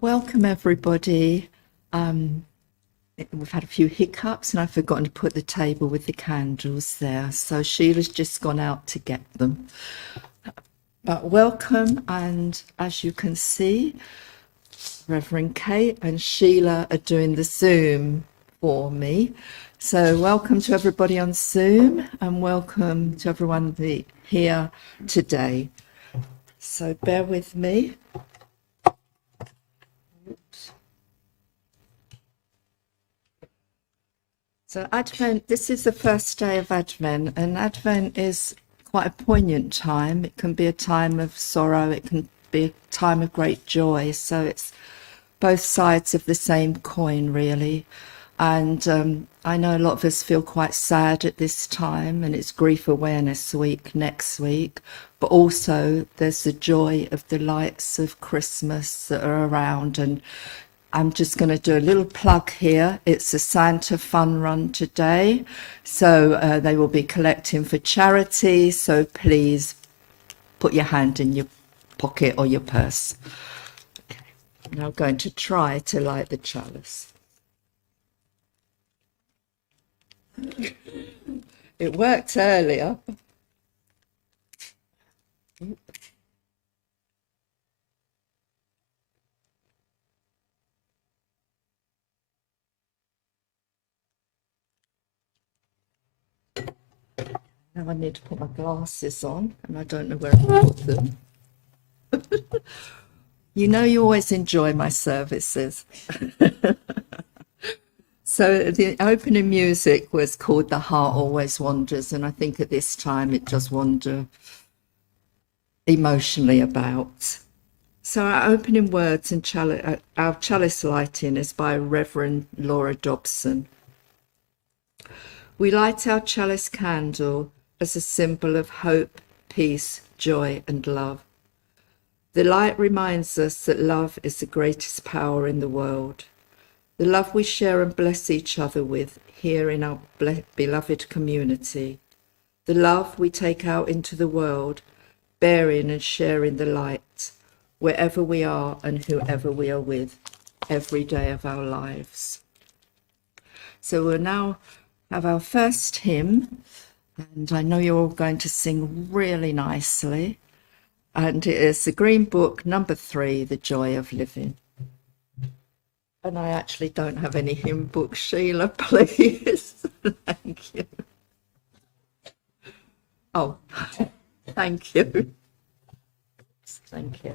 Welcome everybody. We've had a few hiccups and I've forgotten to put the table with the candles there. So Sheila's just gone out to get them. But welcome, and as you can see, Reverend Kate and Sheila are doing the Zoom for me. So welcome to everybody on Zoom and welcome to everyone here today. So bear with me. So Advent, this is the first day of Advent, and Advent is quite a poignant time. It can be a time of sorrow, it can be a time of great joy. So it's both sides of the same coin, really. And I know a lot of us feel quite sad at this time, and it's Grief Awareness Week next week, but also there's the joy of the lights of Christmas that are around. And I'm just going to do a little plug here. It's a Santa fun run today. So they will be collecting for charity. So please put your hand in your pocket or your purse. Okay. Now I'm going to try to light the chalice. It worked earlier. Now I need to put my glasses on, and I don't know where to put them. You know you always enjoy my services. So the opening music was called The Heart Always Wanders, and I think at this time it does wander emotionally about. So our opening words and our chalice lighting is by Reverend Laura Dobson. We light our chalice candle as a symbol of hope, peace, joy, and love. The light reminds us that love is the greatest power in the world. The love we share and bless each other with here in our beloved community. The love we take out into the world, bearing and sharing the light, wherever we are and whoever we are with, every day of our lives. So we'll now have our first hymn, and I know you're all going to sing really nicely. And it is the Green Book, number 3, The Joy of Living. And I actually don't have any hymn book. Sheila, please. Thank you. Oh, thank you. Thank you.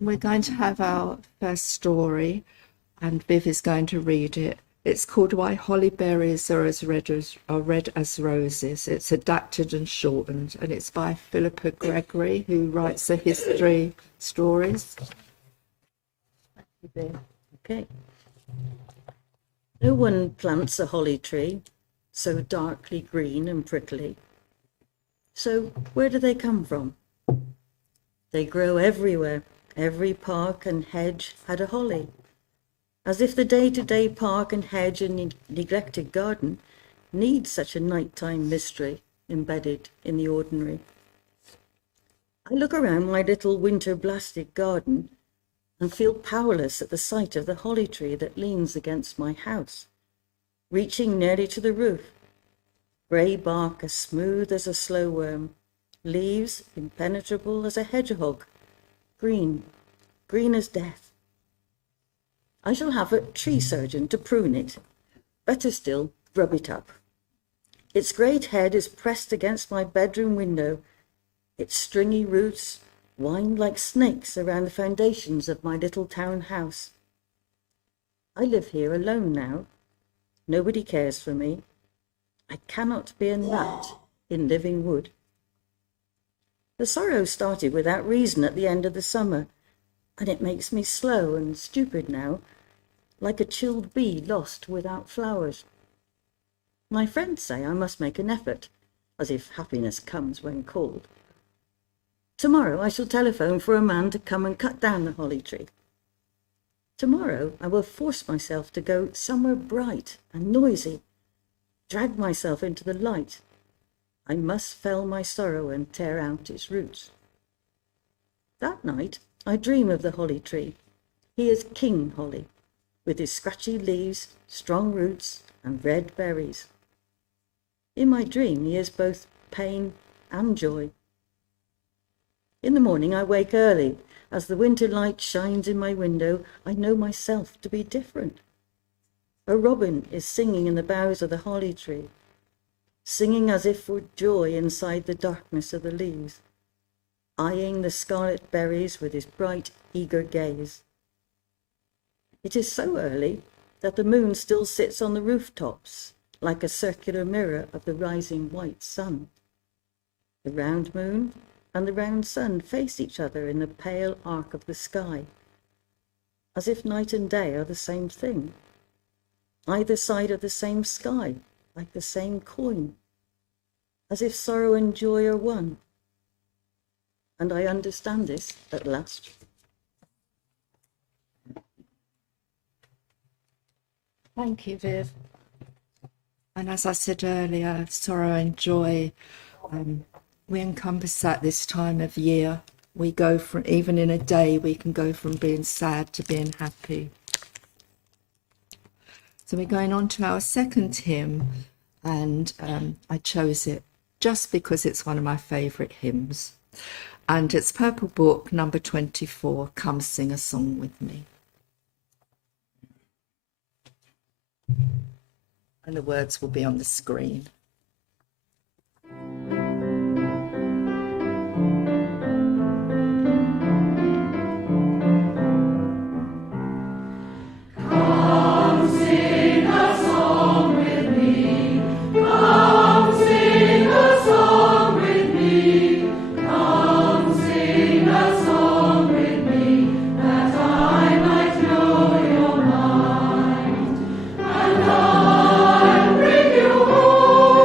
We're going to have our first story, and Viv is going to read it. It's called Why Holly Berries Are Red as Roses. It's adapted and shortened, and it's by Philippa Gregory, who writes the history stories. Okay. No one plants a holly tree so darkly green and prickly. So where do they come from? They grow everywhere. Every park and hedge had a holly. As if the day-to-day park and hedge and neglected garden needs such a nighttime mystery embedded in the ordinary. I look around my little winter-blasted garden and feel powerless at the sight of the holly tree that leans against my house, reaching nearly to the roof. Grey bark as smooth as a slow worm, leaves impenetrable as a hedgehog, green as death. I shall have a tree surgeon to prune it. Better still, rub it up. Its great head is pressed against my bedroom window. Its stringy roots wind like snakes around the foundations of my little town house. I live here alone now. Nobody cares for me. I cannot be a gnat in living wood. The sorrow started without reason at the end of the summer, and it makes me slow and stupid now, like a chilled bee lost without flowers. My friends say I must make an effort, as if happiness comes when called. Tomorrow I shall telephone for a man to come and cut down the holly tree. Tomorrow I will force myself to go somewhere bright and noisy, drag myself into the light. I must fell my sorrow and tear out its roots. That night I dream of the holly tree. He is King Holly, with his scratchy leaves, strong roots, and red berries. In my dream he is both pain and joy. In the morning I wake early. As the winter light shines in my window, I know myself to be different. A robin is singing in the boughs of the holly tree, singing as if for joy inside the darkness of the leaves, eyeing the scarlet berries with his bright, eager gaze. It is so early that the moon still sits on the rooftops like a circular mirror of the rising white sun. The round moon and the round sun face each other in the pale arc of the sky, as if night and day are the same thing, either side of the same sky, like the same coin, as if sorrow and joy are one. And I understand this at last. Thank you, Viv. And as I said earlier, sorrow and joy, we encompass that this time of year. We go from, even in a day, we can go from being sad to being happy. So we're going on to our second hymn, and I chose it just because it's one of my favourite hymns. And it's Purple Book, number 24, Come Sing a Song With Me. And the words will be on the screen. And I bring you home.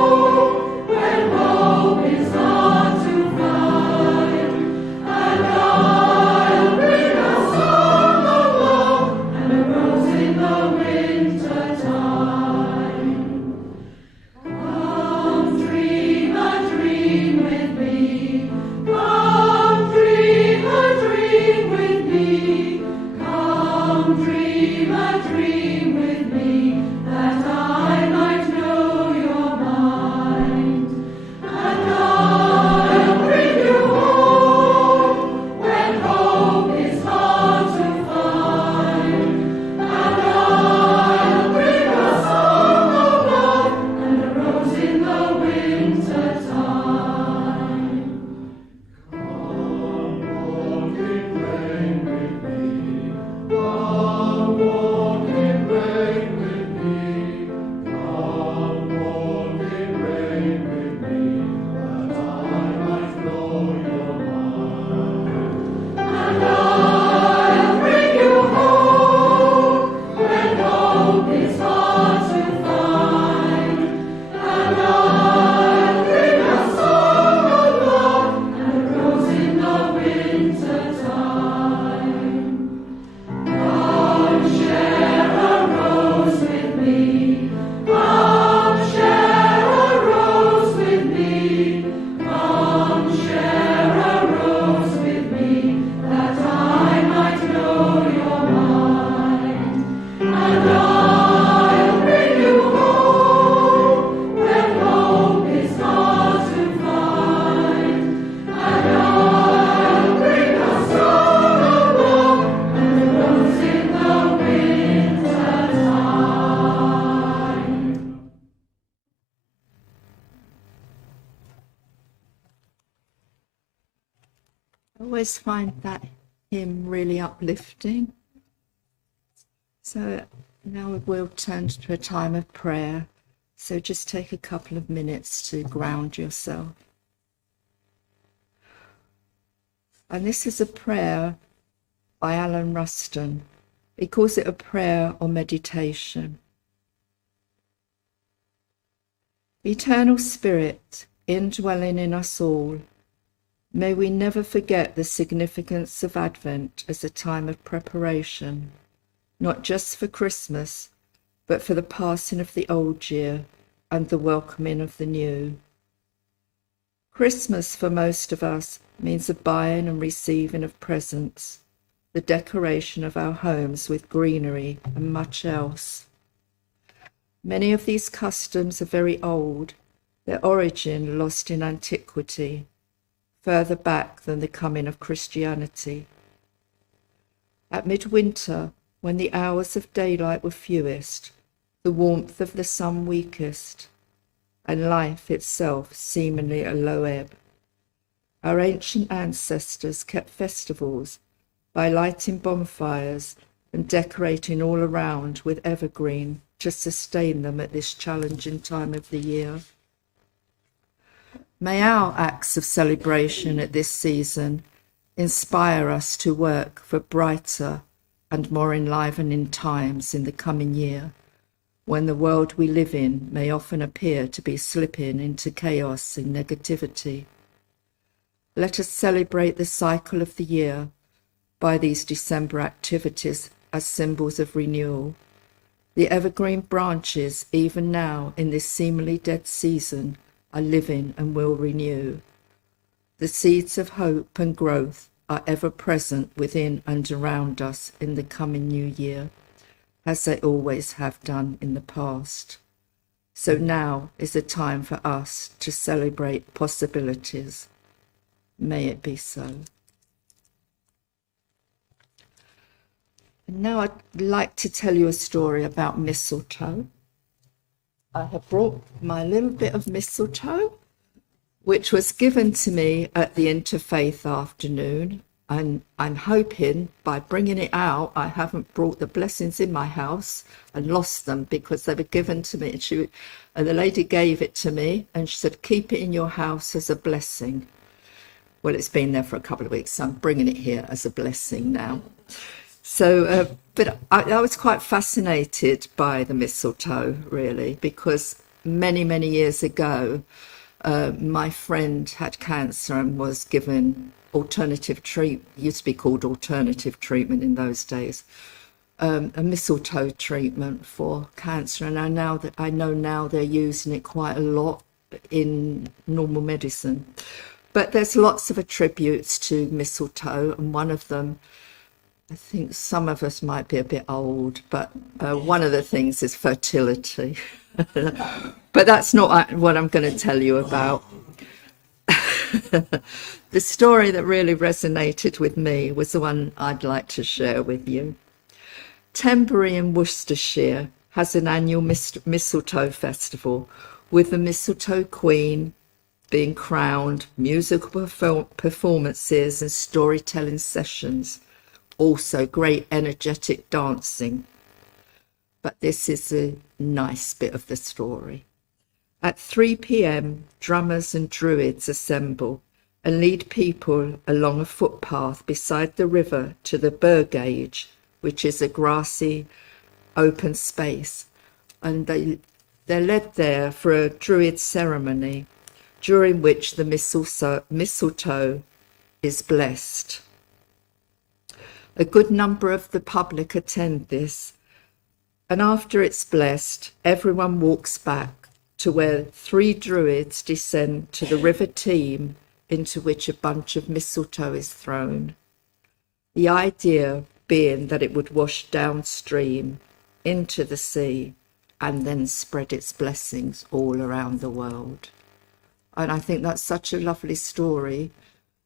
always find that hymn really uplifting. So now we'll turn to a time of prayer. So just take a couple of minutes to ground yourself. And this is a prayer by Alan Ruston. He calls it a prayer or meditation. Eternal Spirit, indwelling in us all, may we never forget the significance of Advent as a time of preparation, not just for Christmas, but for the passing of the old year and the welcoming of the new. Christmas for most of us means a buying and receiving of presents, the decoration of our homes with greenery and much else. Many of these customs are very old, their origin lost in antiquity, further back than the coming of Christianity. At midwinter, when the hours of daylight were fewest, the warmth of the sun weakest, and life itself seemingly a low ebb, our ancient ancestors kept festivals by lighting bonfires and decorating all around with evergreen to sustain them at this challenging time of the year. May our acts of celebration at this season inspire us to work for brighter and more enlivening times in the coming year, when the world we live in may often appear to be slipping into chaos and negativity. Let us celebrate the cycle of the year by these December activities as symbols of renewal. The evergreen branches, even now in this seemingly dead season, are living and will renew. The seeds of hope and growth are ever present within and around us in the coming new year, as they always have done in the past. So now is a time for us to celebrate possibilities. May it be so. And now I'd like to tell you a story about mistletoe. I have brought my little bit of mistletoe, which was given to me at the Interfaith afternoon. And I'm hoping by bringing it out, I haven't brought the blessings in my house and lost them, because they were given to me. And the lady gave it to me and she said, keep it in your house as a blessing. Well, it's been there for a couple of weeks, so I'm bringing it here as a blessing now. So, but I was quite fascinated by the mistletoe, really, because many, many years ago, my friend had cancer and was given alternative treatment, used to be called alternative treatment in those days, a mistletoe treatment for cancer. And I know now they're using it quite a lot in normal medicine. But there's lots of attributes to mistletoe, and one of them, I think some of us might be a bit old, but one of the things is fertility. But that's not what I'm going to tell you about. The story that really resonated with me was the one I'd like to share with you. Tembury in Worcestershire has an annual mistletoe festival, with the mistletoe queen being crowned, musical performances and storytelling sessions. Also great energetic dancing. But this is a nice bit of the story. At 3 p.m, drummers and druids assemble and lead people along a footpath beside the river to the Burgage, which is a grassy open space. And they're led there for a druid ceremony, during which the mistletoe is blessed. A good number of the public attend this, and after it's blessed, everyone walks back to where 3 druids descend to the river Team, into which a bunch of mistletoe is thrown. The idea being that it would wash downstream into the sea and then spread its blessings all around the world. And I think that's such a lovely story,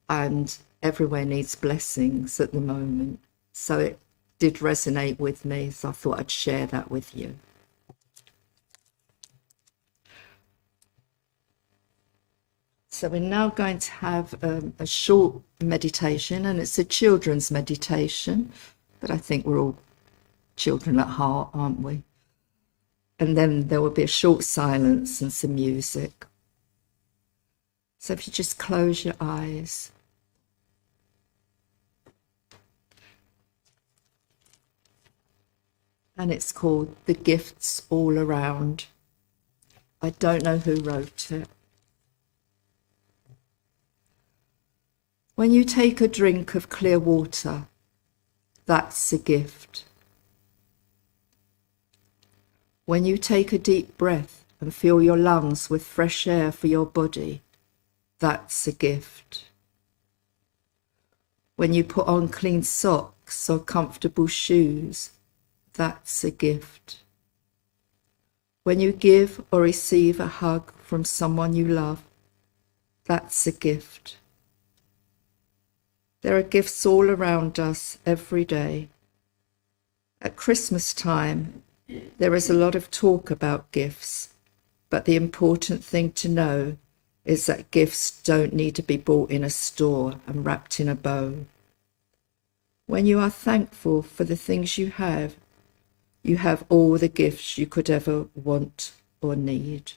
and everywhere needs blessings at the moment. So it did resonate with me, so I thought I'd share that with you. So we're now going to have a short meditation, and it's a children's meditation, but I think we're all children at heart, aren't we? And then there will be a short silence and some music. So if you just close your eyes. And it's called The Gifts All Around. I don't know who wrote it. When you take a drink of clear water, that's a gift. When you take a deep breath and fill your lungs with fresh air for your body, that's a gift. When you put on clean socks or comfortable shoes, that's a gift. When you give or receive a hug from someone you love, that's a gift. There are gifts all around us every day. At Christmas time, there is a lot of talk about gifts, but the important thing to know is that gifts don't need to be bought in a store and wrapped in a bow. When you are thankful for the things you have all the gifts you could ever want or need.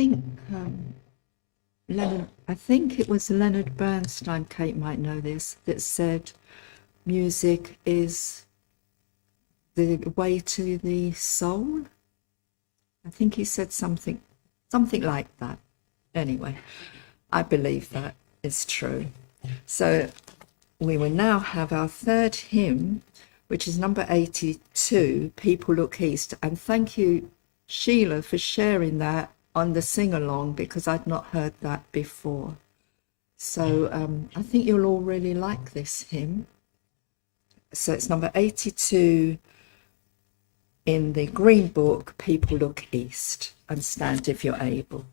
think I think it was Leonard Bernstein, Kate might know this, that said music is the way to the soul. I think he said something like that. Anyway, I believe that is true. So we will now have our third hymn, which is number 82, People Look East. And thank you, Sheila, for sharing that on the sing-along, because I'd not heard that before. So I think you'll all really like this hymn. So it's number 82 in the Green Book, People Look East. And stand if you're able.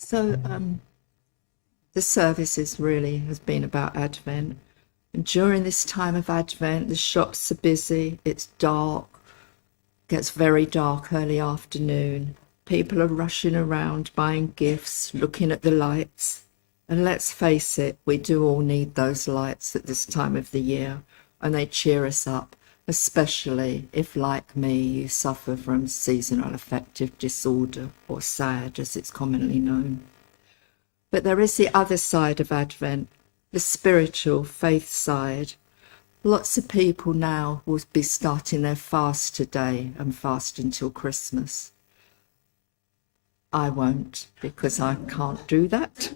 So the services really has been about Advent. And during this time of Advent, the shops are busy, it's dark, gets very dark early afternoon. People are rushing around, buying gifts, looking at the lights. And let's face it, we do all need those lights at this time of the year, and they cheer us up, especially if, like me, you suffer from seasonal affective disorder, or SAD as it's commonly known. But there is the other side of Advent, the spiritual faith side. Lots of people now will be starting their fast today and fast until Christmas. I won't, because I can't do that.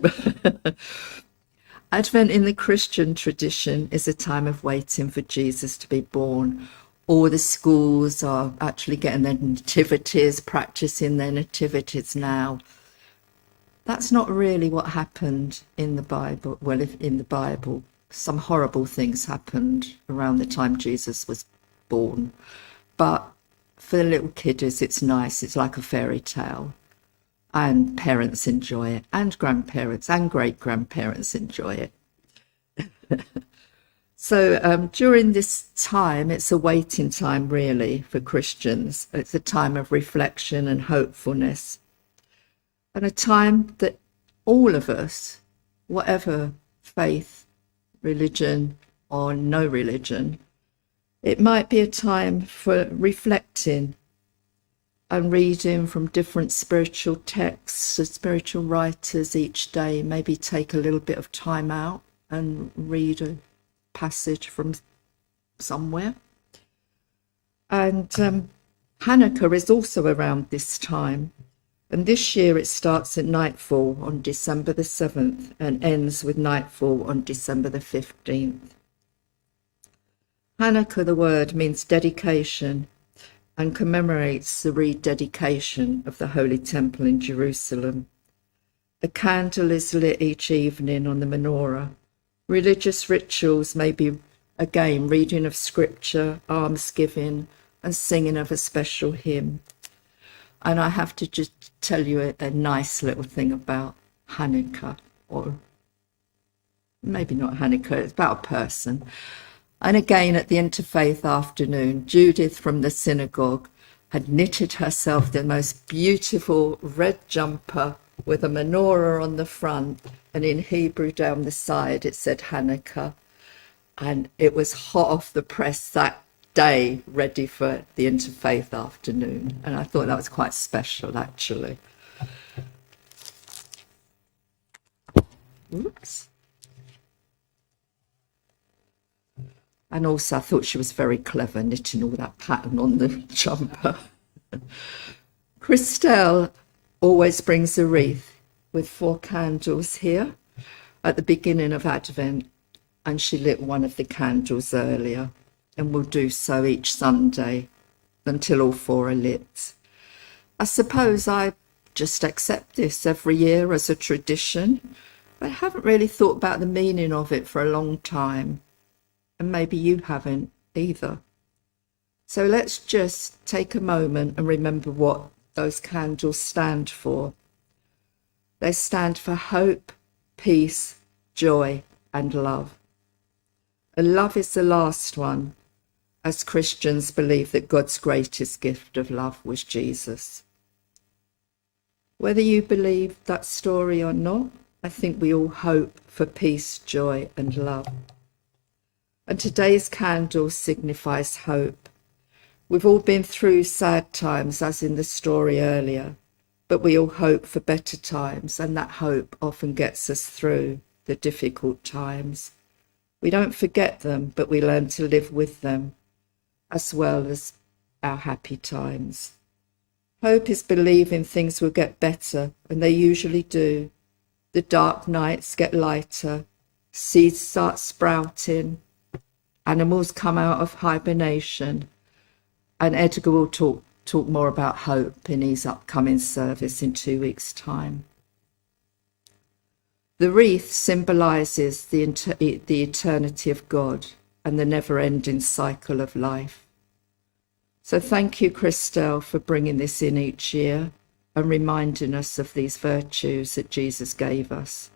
Advent in the Christian tradition is a time of waiting for Jesus to be born. All the schools are actually getting their nativities, practicing their nativities now. That's not really what happened in the Bible. Well, if in the Bible, some horrible things happened around the time Jesus was born. But for the little kiddies, it's nice. It's like a fairy tale. And parents enjoy it, and grandparents and great-grandparents enjoy it. So during this time, it's a waiting time, really, for Christians. It's a time of reflection and hopefulness, and a time that all of us, whatever faith, religion, or no religion, it might be a time for reflecting and reading from different spiritual texts and spiritual writers each day. Maybe take a little bit of time out and read a passage from somewhere. And Hanukkah is also around this time, And this year it starts at nightfall on December the 7th and ends with nightfall on December the 15th. Hanukkah, the word, means dedication and commemorates the rededication of the Holy Temple in Jerusalem. A candle is lit each evening on the menorah. Religious rituals may be, again, reading of scripture, almsgiving, and singing of a special hymn. And I have to just tell you a nice little thing about Hanukkah, or maybe not Hanukkah, it's about a person. And again, at the interfaith afternoon, Judith from the synagogue had knitted herself the most beautiful red jumper with a menorah on the front, and in Hebrew down the side it said Hanukkah. And it was hot off the press that day, ready for the interfaith afternoon. And I thought that was quite special, actually. Oops. And also I thought she was very clever, knitting all that pattern on the jumper. Christelle always brings a wreath with 4 candles here at the beginning of Advent, and she lit one of the candles earlier, and will do so each Sunday until all 4 are lit. I suppose I just accept this every year as a tradition, but I haven't really thought about the meaning of it for a long time. And maybe you haven't either. So let's just take a moment and remember what those candles stand for. They stand for hope, peace, joy, and love. And love is the last one, as Christians believe that God's greatest gift of love was Jesus. Whether you believe that story or not, I think we all hope for peace, joy, and love. And today's candle signifies hope. We've all been through sad times, as in the story earlier, but we all hope for better times, and that hope often gets us through the difficult times. We don't forget them, but we learn to live with them, as well as our happy times. Hope is believing things will get better, and they usually do. The dark nights get lighter, seeds start sprouting, animals come out of hibernation, and Edgar will talk more about hope in his upcoming service in 2 weeks' time. The wreath symbolises the eternity of God and the never-ending cycle of life. So thank you, Christelle, for bringing this in each year and reminding us of these virtues that Jesus gave us,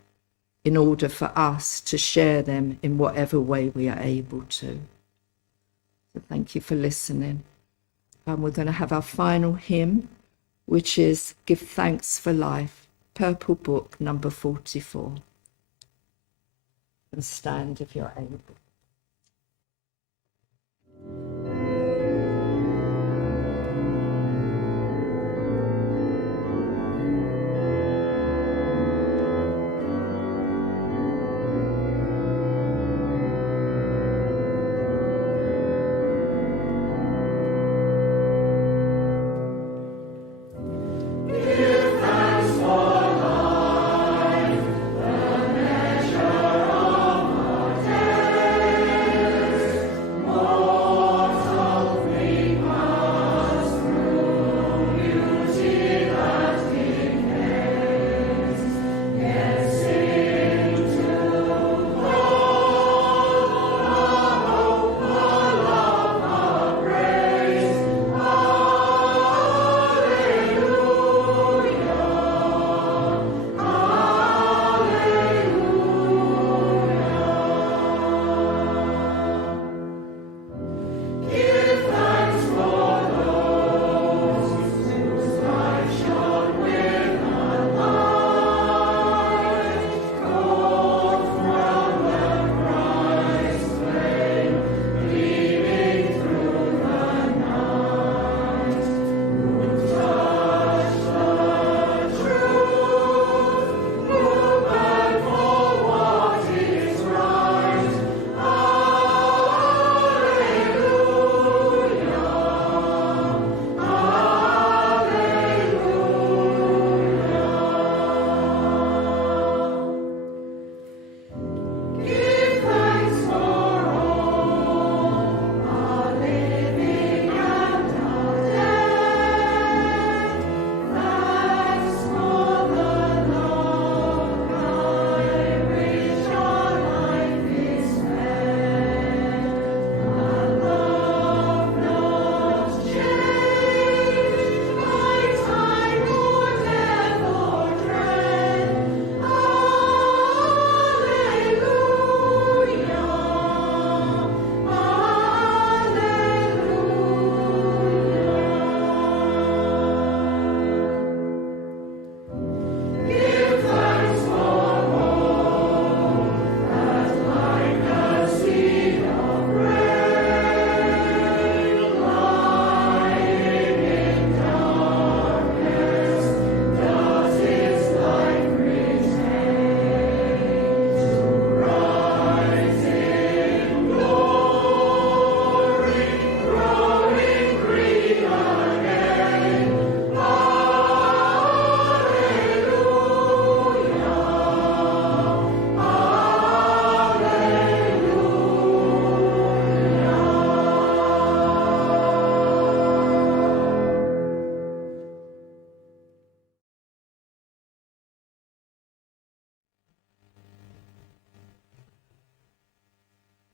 in order for us to share them in whatever way we are able to. So thank you for listening. And we're going to have our final hymn, which is Give Thanks for Life, Purple Book, number 44. And stand if you're able.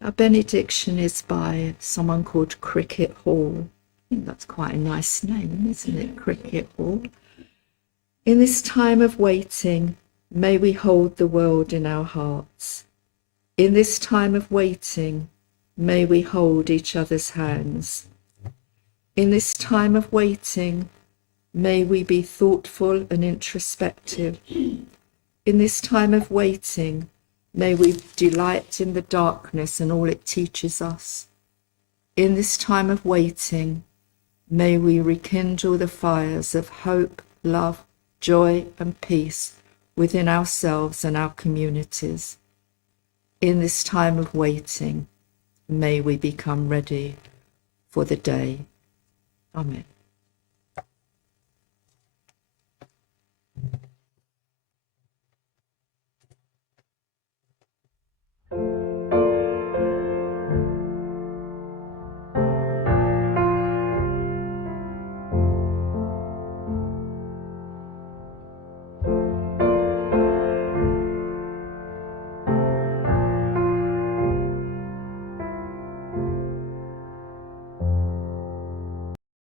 Our benediction is by someone called Cricket Hall. I think that's quite a nice name, isn't it? Cricket Hall. In this time of waiting, may we hold the world in our hearts. In this time of waiting, may we hold each other's hands. In this time of waiting, may we be thoughtful and introspective. In this time of waiting, may we delight in the darkness and all it teaches us. In this time of waiting, may we rekindle the fires of hope, love, joy, and peace within ourselves and our communities. In this time of waiting, may we become ready for the day. Amen.